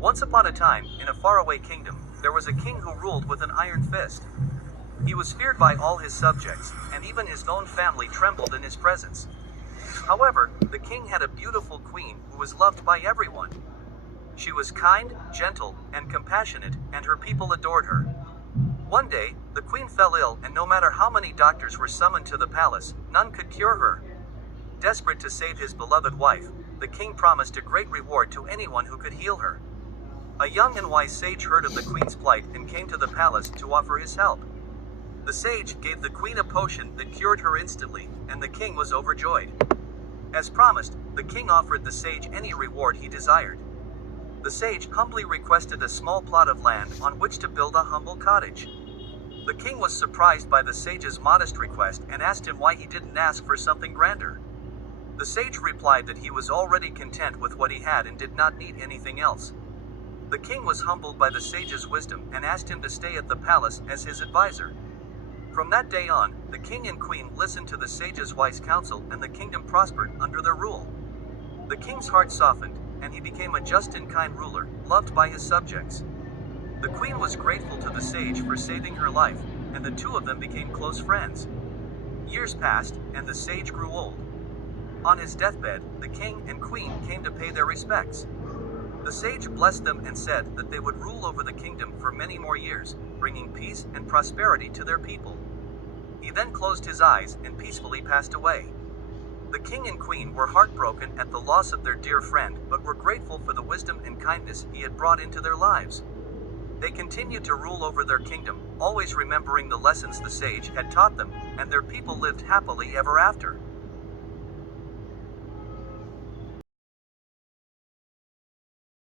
Once upon a time, in a faraway kingdom, there was a king who ruled with an iron fist. He was feared by all his subjects, and even his own family trembled in his presence. However, the king had a beautiful queen who was loved by everyone. She was kind, gentle, and compassionate, and her people adored her. One day, the queen fell ill, and no matter how many doctors were summoned to the palace, none could cure her. Desperate to save his beloved wife, the king promised a great reward to anyone who could heal her. A young and wise sage heard of the queen's plight and came to the palace to offer his help. The sage gave the queen a potion that cured her instantly, and the king was overjoyed. As promised, the king offered the sage any reward he desired. The sage humbly requested a small plot of land on which to build a humble cottage. The king was surprised by the sage's modest request and asked him why he didn't ask for something grander. The sage replied that he was already content with what he had and did not need anything else. The king was humbled by the sage's wisdom and asked him to stay at the palace as his advisor. From that day on, the king and queen listened to the sage's wise counsel, and the kingdom prospered under their rule. The king's heart softened, and he became a just and kind ruler, loved by his subjects. The queen was grateful to the sage for saving her life, and the two of them became close friends. Years passed, and the sage grew old. On his deathbed, the king and queen came to pay their respects. The sage blessed them and said that they would rule over the kingdom for many more years, bringing peace and prosperity to their people. He then closed his eyes and peacefully passed away. The king and queen were heartbroken at the loss of their dear friend, but were grateful for the wisdom and kindness he had brought into their lives. They continued to rule over their kingdom, always remembering the lessons the sage had taught them, and their people lived happily ever after.